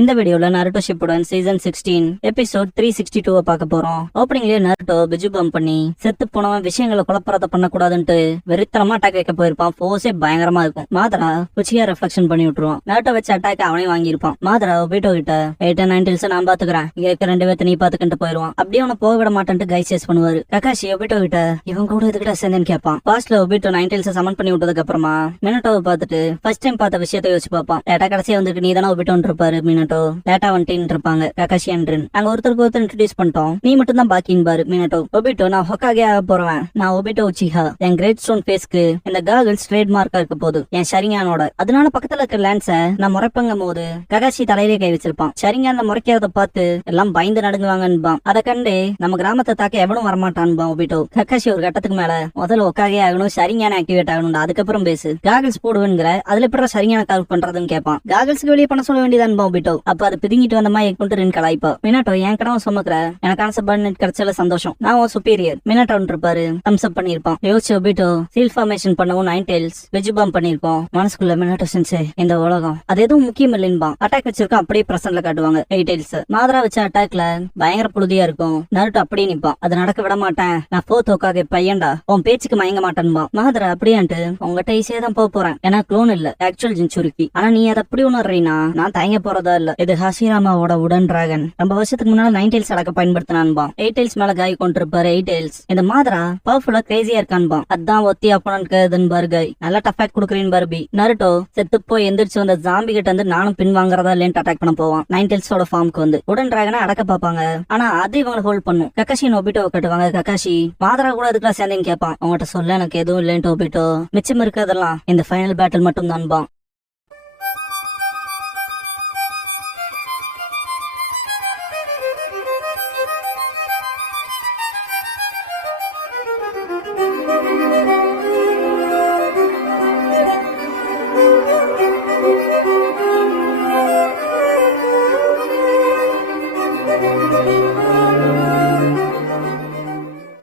இந்த வீடியோல Naruto Shippuden season 16 episode 362 பார்க்க போறோம். ஓப்பனிங்லயே நருட்டோ பிஜு பம்ப் பண்ணி செத்து போனவன் விஷயங்களை குழப்பறத பண்ணக்கூடாதுன்ட்டு வெறித்தனமா அட்டாக் வைக்க போயிருப்பான். போர்ஸே பயங்கரமா இருக்கும். மாதரா உச்சியா ரெஃப்ளெக்ஷன் பண்ணி விட்டுருவான். நருட்டோ வச்ச அட்டாக் அவனே வாங்கியிருப்பான். மாதரா ஒபிட்டோ கிட்ட 8 and 9 டெல்ஸ் நான் பாத்துக்கிறேன், இங்க இருக்க 2 பேர்த்த நீ பாத்துக்கிட்டு போயிருவான். அப்படியே அவனை போக விட மாட்டேன்ட்டு கைசேஸ் பண்ணுவாரு. ககாஷி ஒபிட்டோ கிட்ட இவன் கூட இதுக்கிட்ட சேர்ந்தேன்னு கேட்பான். பாஸ்ட்ல ஒபிட்டோ 9 டெல்ஸ் சமன் பண்ணி விட்டதுக்கு அப்புறமா மினட்டோவை பார்த்துட்டு ஃபர்ஸ்ட் டைம் பார்த்த விஷயத்த யோசிச்சு பார்ப்பான். லேட்டா கடைசியா வந்துட்டு நீ தானே ஒபிட்டோன்னு இருப்பாரு. லேட்டா வந்துட்டு இருப்பாங்க ககாஷி அண்ட்ரன். நாங்க ஒருத்தருக்கு ஒருத்தர் இன்ட்ரோடியூஸ் பண்ணிட்டோம், நீ மட்டும் தான் பாக்கின்னு பாரு மினட்டோ. ஒபிட்டோ நான் ஹொக்காகே ஆக போறேன், நான் ஒபிட்டோ உச்சிஹா. என் கிரேட் ஸ்டோன் ஃபேஸ்க்கு இந்த காகல்ஸ் ட்ரேட் மார்க்கா இருக்க போது என் ஷரிங்கானோட. அதனால பக்கத்துல இருக்க லேன்ஸ நான் முறைப்பங்கும் போது ககாஷி தலையிலே கை வச்சிருப்பான். ஷரிங்கான முறைக்கிறத பார்த்து எல்லாம் பயந்து நடுங்குவாங்கன்பான். அதை கண்டு நம்ம கிராமத்தை தாக்க எவனும் வரமாட்டான்பான் ஒபிட்டோ. ககாஷி ஒரு கட்டத்துக்கு மேல முதல்ல ஒக்காகே ஆகணும், ஷரிங்கான ஆக்டிவேட் ஆகணும், அதுக்கப்புறம் பேசு. காகல்ஸ் போடுவேங்கிற அதுல எப்படி ஷரிங்கான கால் பண்றதுன்னு கேட்பான். காகல்ஸ்க்கு வெளியே பண்ண சொல்ல வேண்டியதான் ஒபிட்டோ. அப்ப அது பிதுங்கிட்டு வந்த மாதிரி கொண்டு கலாய்ப்பா. மினாட்டோ என் கடவை சுமக்கிற எனக்கான சப்பார்டினேட் கிடைச்சல சந்தோஷம், நான் உன் சுப்பீரியர். மினாட்டோ இருப்பாரு தம்ஸ் அப் பண்ணிருப்பான். யோசிச்சு ஒபிட்டோ சீல் ஃபார்மேஷன் பண்ணவும் 9 டெல்ஸ் வெஜ் பாம் பண்ணிருக்கோம். மனசுக்குள்ள மினாட்டோ சென்சே இந்த உலகம் அது எதுவும் முக்கியம் இல்லைன்பான். அட்டாக் வச்சிருக்கோம் அப்படியே பிரசன்ட்ல காட்டுவாங்க 8 டெல்ஸ். மாதரா வச்ச அட்டாக்ல பயங்கர புழுதியா இருக்கும். நருட்டோ அப்படியே நிப்பான். அதை நடக்க விட மாட்டேன், நான் போர்த் ஒக்காகே பையன்டா, உன் பேச்சுக்கு மயங்க மாட்டேன்பா. மாதரா அப்படியான்ட்டு உங்ககிட்ட ஈஸியா தான் போறேன், ஏன்னா க்ளோன் இல்ல ஆக்சுவல் ஜின்சுருக்கி. ஆனா நீ அதை அப்படி உணர்றீனா நான் தயங்க போறதா இல்ல. இது ஹாஷிராமாவோட உடன் டிராகன். ரொம்ப வருஷத்துக்கு முன்னால 9 டெல்ஸ் அடக்க பயன்படுத்தினான்பா. 8 டெல்ஸ் மேல காய் கொண்டிருப்பாரு 8 டெல்ஸ். இந்த மாதரா பவர்ஃபுல்லா கிரேசியா இருக்கான்பா. அதான் ஒத்தி அப்பனன் பாரு காய் நல்லா டஃபாக் குடுக்கறேன் பார்பி. நருட்டோ செத்து போய் எந்திரிச்சு வந்த ஜாம்பி கிட்ட வந்து நானும் பின் வாங்குறதா இல்லைன்னு அட்டாக் பண்ண போவான். 9 டெல்ஸோட ஃபார்முக்கு வந்து உடன் டிராகனை அடக்க பாப்பாங்க. ஆனா அது இவங்களை ஹோல்ட் பண்ணும். ககாஷி ஒபிட்டோ கட்டுவாங்க. ககாஷி மாதரா கூட அதுக்குலாம் சேர்ந்தேன்னு கேட்பான். அவங்ககிட்ட சொல்ல எனக்கு எதுவும் இல்லைன்ட்டு ஒபிட்டோ மிச்சம் இருக்கிறதெல்லாம் இந்த ஃபைனல் பேட்டில் மட்டும் தான்பா.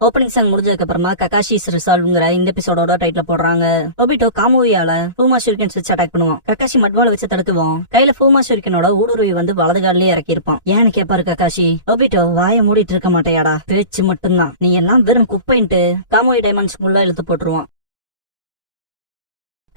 ஓப்பனிங் சாங் முடிஞ்சதுக்கு அப்புறமா ககாஷிஸ் ரிசால்வ்ங்கிற இந்த எபிசோடோட டைட்டில் போடுறாங்க. ஒபிட்டோ காமோவியால ஃபூமா ஷூரிகன்ஸ் வச்சு அட்டாக் பண்ணுவான். ககாஷி மட்வால வச்சு தடுக்குவான். கையில ஃபூமா ஷூரிகனோட ஊடுருவி வந்து வலது காலிலேயே இறக்கி இருப்பான். ஏன்னு கேப்பாரு ககாஷி. ஒபிட்டோ வாய மூடிட்டு இருக்க மாட்டேயாடா, பேச்சு மட்டும்தான், நீ எல்லாம் வெறும் குப்பைன்ட்டு காமோவி டைமண்ட்ஸ்குள்ள இழுத்து போட்டுருவான்.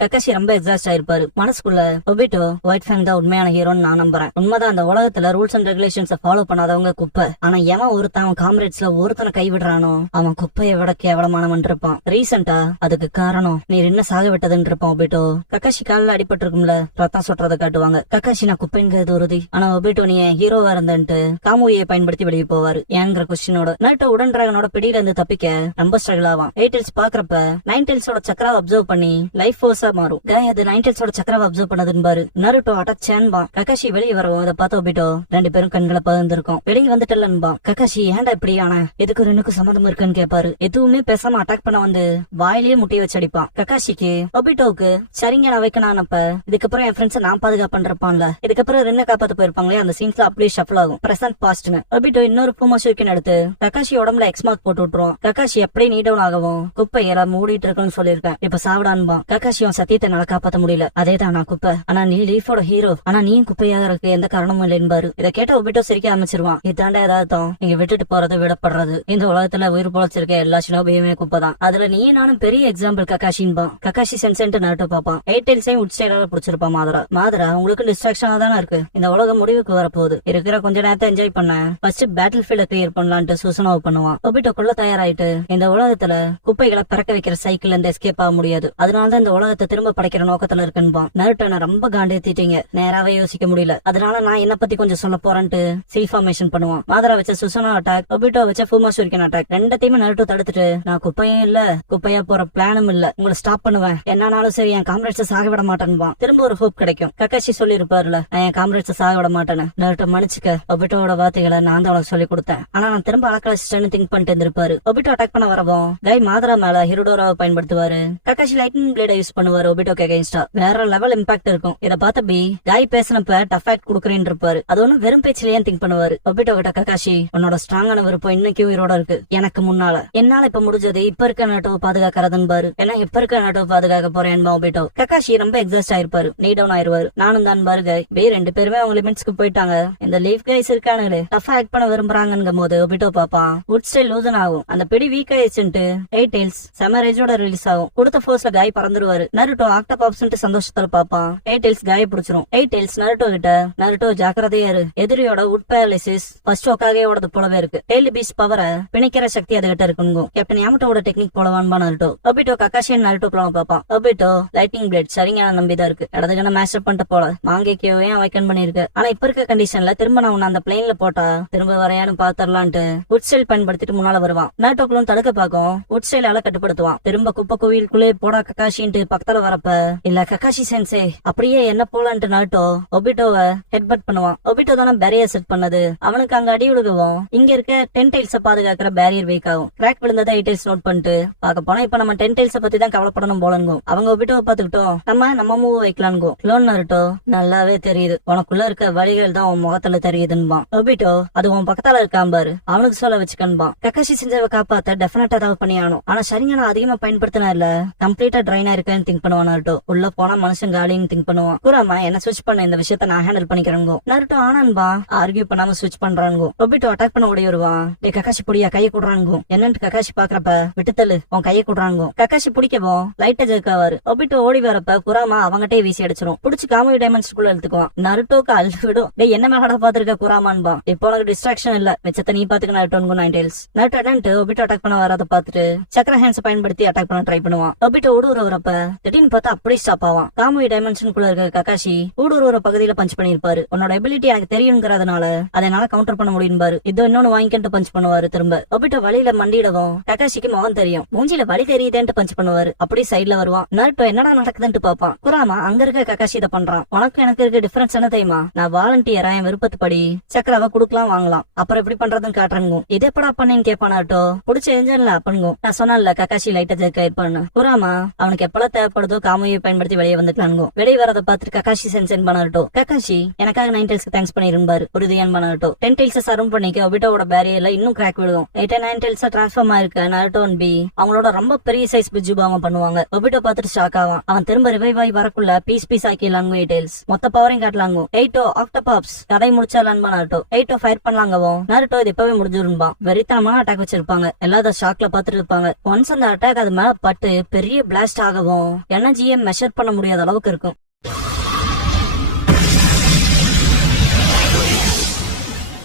ககாஷி ரொம்ப எக்ஸாஸ்ட் ஆயிருப்பாரு. மனசுக்குள்ள ஒபிட்டோ ஒயிட் ஃபேங் தான் உண்மையான ஹீரோன்னு நான் நம்புறேன். உண்மைதான், அந்த உலகத்துல ரூல்ஸ் அண்ட் ரெகுலேஷன்ஸ் ஃபாலோ பண்ணாதவங்க குப்பை. ஆனா எவன் ஒருத்தன் அவன் காம்ரேட்ஸ்ல ஒருத்தனை கைவிடுறானோ அவன் குப்பையை விட கேவலமானவன் இருப்பான். ரீசெண்டா அதுக்கு காரணம் நீ என்ன சாக விட்டதுன்னு இருப்பான் ஒபிட்டோ. ககாஷி காலில் அடிபட்டு இருக்கும்ல, ரத்தம் சொட்டுறதை காட்டுவாங்க. ககாஷி நான் குப்பைங்கிறது உறுதி, ஆனா ஒபிட்டோ நீ ஹீரோவா இருந்தன்ட்டு காமோவியை பயன்படுத்தி வெளியே போவாரு ஏங்கிற கொஸ்டினோட. நருட்டோ உடன் டிராகனோட பிடியில இருந்து தப்பிக்க ரொம்ப ஸ்ட்ரகிள் ஆவான். 8 டெல்ஸ் பாக்குறப்ப 9 டெல்ஸோட சக்கராவை அப்சர்வ் பண்ணி லைஃப் ஃபோர்ஸா மாறும். காய் அது 9 டெல்ஸோட சக்கராவை அப்சர்வ் பண்ணதுன்னு பாரு. நருட்டோ அட்டாச்சேன்பா. ககாஷி வெளியே வரவும் இதை பார்த்து ஒபிட்டோ 2 பேரும் கண்களை பகிர்ந்திருக்கும். வெளியே வந்துட்டல்லன்பா. ககாஷி ஏன்டா இப்படி ஆன, எதுக்கு ரெண்டுக்கும் சம்மந்தம் இருக்குன்னு கேட்பாரு. எதுவுமே பேசாம அட்டாக் பண்ண வந்து வாயிலேயே முட்டி வச்சு அடிப்பான். ககாஷிக்கு ஒபிட்டோவுக்கு சரிங்க வைக்கணானப்ப இதுக்கப்புறம் என் ஃப்ரெண்ட்ஸ் நான் பாதுகாப்பன்றிருப்பான்ல, இதுக்கப்புறம் ரெண்டு காப்பாத்து போயிருப்பாங்களே, அந்த சீன்ஸ்ல அப்படியே ஷஃபிள் ஆகும். பிரசன்ட் பாஸ்ட்னு ஒபிட்டோ இன்னொரு ஃபூமா ஷூரிகன் எடுத்து ககாஷி உடம்புல எக்ஸ் மார்க் போட்டு விட்டுருவான். ககாஷி அப்படியே நீ டவுன் ஆகவும் குப்பை எல்லாம் மூடிட்டு இருக்குன்னு சொல்லியிருக்கேன், இப்ப சாவிடான்பா. ககாஷி அவன் சத்தியத்தை நல்லா காப்பாத்த முடியல, அதேதான் நான் குப்பை, ஆனா நீ லீஃபோட ஹீரோ, ஆனா நீயும் குப்பையாகிறதுக்கு எந்த காரணமும் இல்லைன்பாரு. இதை கேட்ட ஒபிட்டோ சிரிக்க ஆரம்பிச்சிருவான். இதாண்டா ஏதாவது நீங்க விட்டுட்டு போறது விடப்படுறது, இந்த உலகத்துல உயிர் பொழைச்சிருக்க எல்லா சினோபியுமே குப்பை தான், அதுல நீ நானும் பெரிய எக்ஸாம்பிள் ககாஷின்பா. ககாஷி சென்சென்ட் நருட்டோ பாப்பான். 8 டெல்ஸையும் உட் ஸ்டைலால பிடிச்சிருப்பான். மாதரா உங்களுக்கு டிஸ்ட்ராக்ஷனா தானே இருக்கு, இந்த உலகம் முடிவுக்கு வரப்போகுது, இருக்கிற கொஞ்ச நேரத்தை என்ஜாய் பண்ண ஃபர்ஸ்ட் பேட்டில் ஃபீல்ட கிளியர் பண்ணலான்ட்டு சூசனாவ் பண்ணுவான். ஒபிட்டோ கொள்ள தயாராயிட்டு இந்த உலகத்துல குப்பைகளை பறக்க வைக்கிற சைக்கிள் இருந்து எஸ்கேப் ஆக முடியாது, அதனாலதான் இந்த உலகத்தை திரும்ப படைக்கிற நோக்கத்துல இருக்குன்பா. நருட்டோ நான் ரொம்ப காண்டேத்திட்டீங்க, நேராவே யோசிக்க முடியல, அதனால நான் என்ன பத்தி கொஞ்சம் சொல்ல போறேன்ட்டு சீல் ஃபார்மேஷன் பண்ணுவான். மாதரா வச்ச சுசனா அட்டாக், ஒபிட்டோ வச்ச ஃபூமா ஷூரிகன் அட்டாக், ரெண்டத்தையுமே நருட்டோ தடுத்துட்டு நான் குப்பையும் இல்ல குப்பையா போற பிளானும் இல்ல, உங்களை ஸ்டாப் பண்ணுவேன், என்னாலும் சரி என் காம்ரேட்ஸை சாக விட மாட்டேன்பா. திரும்ப ஒரு ஹோப் கிடைக்கும். ககாஷி சொல்லி இருப்பாருல நான் என் காம்ரேட்ஸை சாக விட மாட்டேன்னு. நருட்டோ மன்னிச்சுக்க, ஒபிட்டோட வார்த்தைகளை நான் தான் உனக்கு சொல்லி கொடுத்தேன், ஆனா நான் திரும்ப அலக்கழிச்சிட்டேன்னு திங்க் பண்ணிட்டு இருப்பாரு. ஒபிட்டோ அட்டாக் பண்ண வரவும் கை மாதரா மேல ஹிரோடோராவை பயன்படுத்துவாரு. ககாஷி லைட்னிங் பிளேட யூஸ் பண்ணுவாரு. பண்ணுவாரு ஒபிட்டோக்கு அகைன்ஸ்டா. வேற லெவல் இம்பாக்ட் இருக்கும். இத பார்த்த பி காய் பேசினப்ப டஃப் ஆக்ட் குடுக்கறேன்னு இருப்பாரு. அது ஒன்னும் வெறும் பேச்சிலேயே திங்க் பண்ணுவாரு. ஒபிட்டோ கிட்ட ககாஷி உன்னோட ஸ்ட்ராங்கான விருப்பம் இன்னைக்கு உயிரோட இருக்கு. எனக்கு முன்னால என்னால இப்ப முடிஞ்சது இப்ப இருக்க நாட்டோ பாதுகாக்கிறதுன்னு பாரு. ஏன்னா இப்ப இருக்க நாட்டோ பாதுகாக்க போறேன் ஒபிட்டோ. ககாஷி ரொம்ப எக்ஸாஸ்ட் ஆயிருப்பாரு. நீ டவுன் ஆயிருவாரு. நானும் தான் பாரு கை பே 2 பேருமே அவங்க லிமிட்ஸ்க்கு போயிட்டாங்க. இந்த லீவ் கைஸ் இருக்கானுங்களே டஃப் ஆக்ட் பண்ண விரும்புறாங்கங்கும் போது ஒபிட்டோ பாப்பான் வுட் ஸ்டைல் லூசன் ஆகும். அந்த பிடி வீக் ஆயிடுச்சுட்டு 8 Tails செமரேஜோட ரிலீஸ் ஆகும். கொடுத்த ஃபோர்ஸ்ல காய் பறந்துருவாரு. நருட்டோ ஆக்டோபாப்ஸ்ன்ட்டு சந்தோஷத்துல பாப்பான். 8 Tails காய பிடிச்சிரும். 8 Tails நருட்டோ கிட்ட நருட்டோ ஜாக்கிரதையா இரு. எதிரியோட வுட் பேரலிசிஸ் ஃபர்ஸ்ட் ஒக்காகேயோட போலவே இருக்கு. டெய்ல் பீஸ் பவரை பிணிக்கிற சக்தி அதுகிட்ட இருக்குங்க. கேப்டன் யாமட்டோட டெக்னிக் போலவான்பா நருட்டோ. ஒபிட்டோ ககாஷியன் நருட்டோ போலாம் பாப்பான். ஒபிட்டோ லைட்டிங் பிளேட் சரியான நம்பிதான் இருக்கு. இடத்துக்கு மேஸ்டர் பண்ணிட்டு போல மாங்கேக்கியோவே அவைக்கன் பண்ணிருக்கு. ஆனா இப்ப இருக்க கண்டிஷன்ல திரும்ப நான் உன்ன அந்த பிளேன்ல போட்டா திரும்ப வரையானு பாத்தரலான்ட்டு வுட் ஸ்டைல் பயன்படுத்திட்டு முன்னால வருவான். நருட்டோக்குள்ள தடுக்க பாக்கும். வுட் ஸ்டைலால கட்டுப்படுத்துவான். திரும்ப குப்பை கோவிலுக்குள்ளே போடா ககாஷின்ட்டு பக்கத்துல வரப்ப இல்ல ககாஷி சென்சே அப்படியே என்ன போலான்ட்டு நருட்டோ ஒபிட்டோவை ஹெட்பட் பண்ணுவான். ஒபிட்டோ தானே பேரியர் செட் பண்ணது. அவனுக்கு அங்க அடி விழுகவும் இங்க இருக்க 10 Tails பாதுகாக்கிற பேரியர் வீக் ஆகும். கிராக் விழுந்ததை 8 Tails நோட் பண்ணிட்டு பாக்க போனா இப்ப நம்ம 10 Tails பத்தி தான் கவலைப்படணும் போலங்கும். அவங்க ஒபிட்டோவை பாத்துக்கிட்டோம் நம்ம மூவ் வைக்கலான்கும். லோன் நருட்டோ நல்லாவே தெரியுது உனக்குள்ள இருக்க வழிகள் தான் உன் முகத்துல தெரியுதுன்பான். ஒபிட்டோ அது உன் பக்கத்தால இருக்கான் பாரு அவனுக்கு சொல்ல வச்சுக்கன்பான். ககாஷி செஞ்சவ காப்பாத்த டெஃபினட்டா ஏதாவது பண்ணி ஆகணும். ஆனா சரியான அதிகமா பயன்படுத்தினா இல்ல கம்ப்ளீட்டா ட்ரைனா இருக்கேன்னு திங்க் பண்ணுவான் நருட்டோ. உள்ள போனா மனுஷன் காலின்னு திங்க் பண்ணுவான். கூறாம என்ன ஸ்விட்ச் பண்ண இந்த விஷயத்த நான் ஹேண்டில் பண்ணிக்கிறேங்க. நருட்டோ ஆனான்பா ஆர்கியூ பண்ணாம ஸ்விட்ச் பண்றாங்க. ஒபிட்டோ அட்டாக் பண்ண ஓடி வருவான். டே ககாஷி புடியா கையை கூடுறாங்க. என்னன்னு ககாஷி பாக்குறப்ப விட்டுத்தல்லு உன் கையை கூடுறாங்க. ககாஷி பிடிக்கவும் லைட்டா ஜெர்க்காவாரு. ஒபிட்டோ ஓடி வரப்ப குராமா அவங்ககிட்டே வீசி அடிச்சிரும். புடிச்சு காமி டைமண்ட்ஸ்குள்ள எடுத்துக்குவான். நருட்டோக்கு அழுது விடும். டே என்ன மேலடா பாத்துருக்க குராமான்பா. இப்போ உனக்கு டிஸ்ட்ராக்ஷன் இல்ல மிச்சத்தை நீ பாத்துக்க நருட்டோங்க 9 Tails. நருட்டோ அடன்ட்டு ஒபிட்டோ அட்டாக் பண்ண வராத பாத்துட்டு சக்கர ஹேண்ட்ஸ் பயன்படுத்தி அட்டாக் பண்ண ட்ரை பண்ணுவான். ஒபிட்டோ ஊடுருவரப்ப திடீர்னு பார்த்தா அப்படியே ஸ்டாப் ஆவான். காமி டைமென்ஷனுக்குள்ள இருக்க ககாஷி ஊடுருவர பகுதியில பஞ்ச் பண்ணிருப்பாரு. உன்னோட எபிலிட்டி எனக்கு தெரியுங்கிறதுனால அதனால கவுண்டர் பண்ண முடியும் பாரு. இதோ இன்னொன்னு வாங்கிட்டு பஞ்ச் பண்ணுவாரு. திரும்ப ஒபிட்டோ வழியில மண்டியிடவும் ககாஷிக்கு முகம் தெரியும். மூஞ்சில வலி தெரியுதேன்ட்டு பஞ்ச் பண்ணுவாரு. அப்படியே சைட்ல வருவான். நருட்டோ என்னடா நடக்குதுன்னு பாப்பான். குராமா அங்க இருக்க ககாஷி இதை பண்றான். உனக்கு எனக்கு இருக்க டிஃபரன்ஸ் என்ன தெரியுமா? நான் வாலண்டியரா என் விருப்பத்துப்படி சக்கராவை குடுக்கலாம் வாங்கலாம். அப்புறம் எப்படி பண்றதுன்னு காட்டுறங்க. இதே படா பண்ணேன்னு கேட்பான் நருட்டோ. புடிச்ச எஞ்சன்ல அப்பனுங்க. நான் சொன்னேன்ல ககாஷி லைட்டா ஜெர்க்கா இருப்பான்னு. குராமா அவனுக்கு எப்பெல்லாம் தேவைப்படுதோ காமியை பயன்படுத்தி வெளியே வந்துக்கலாங்க. வெளியே வரதை பார்த்துட்டு ககாஷி சென்சன் பண்ணாருட்டோ. ககாஷி எனக்காக 9 Tailsக்கு தேங்க்ஸ் பண்ணிருந்தாரு. உறுதியான் பண்ணாருட்டோ. 10 Tails சரும் பண்ணிக்க ஒபிட்டோட பேரியர்ல இன்னும் கிராக் விழுகும். 8 and 9 Tails டிரான்ஸ்ஃபார்ம் ஆயிருக்க நருட்டோ அண்ட் பி அவங்களோட ரொம்ப பெரிய சைஸ் பிஜுபாம பண்ணுவாங்க. ஒபிட்டோ பார்த்துட்டு ஷாக் ஆவான். அவன் திரும்ப ரிவைவ் ஆகி வரக்குள்ள பீஸ் ஆக்கிடலாங்க 8 Tails. மொத்த பவரையும் காட்டலாங்க. 8 ஆக்டோபாப்ஸ் கதை முடிச்சாலான்னு நருட்டோ. 8 ஃபயர் பண்ணலாங்கவும் நருட்டோ இது இப்பவே முடிஞ்சிருப்பா. வெறித்தனமான அட்டாக் வச்சிருப்பாங்க. எல்லாத ஷாக்ல பாத்துட்டு இருப்பாங்க. ஒன்ஸ் அந்த அட்டாக் அது மேல பட்டு பெரிய பிளாஸ்ட் ஆகவும் எனர்ஜியை மெஷர் பண்ண முடியாத அளவுக்கு இருக்கும்.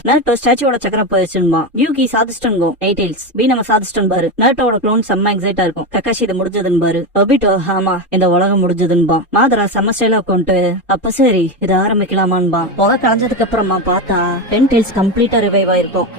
நருட்டோ ஸ்டாச்சுவோட சக்கரம் போயிடுச்சுமா. யூகி சாதிஸ்டன்கும் 8 Tails பி நம்ம சாதிஸ்டன் பாரு. நருட்டோட க்ளோன் செம்ம எக்ஸைட்டா இருக்கும். ககாஷி இது முடிஞ்சதுன்னு பாரு. ஒபிட்டோ ஆமா இந்த உலகம் முடிஞ்சதுன்பா. மாதரா செம்ம ஸ்டைலா கொண்டு அப்ப சரி இதை ஆரம்பிக்கலாமான்பா. புகை கலைஞ்சதுக்கு அப்புறமா பார்த்தா 10 Tails கம்ப்ளீட்டா ரிவைவ் ஆயிருக்கும்.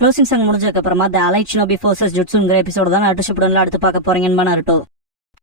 க்ளோசிங் சாங் முடிஞ்சதுக்கு அப்புறமா தி அலைட் ஷினோபி ஃபோர்சஸ் ஜுட்ஸுங்கிற எபிசோட தான் அடுத்து பார்க்க போறீங்கன்னு நருட்டோ.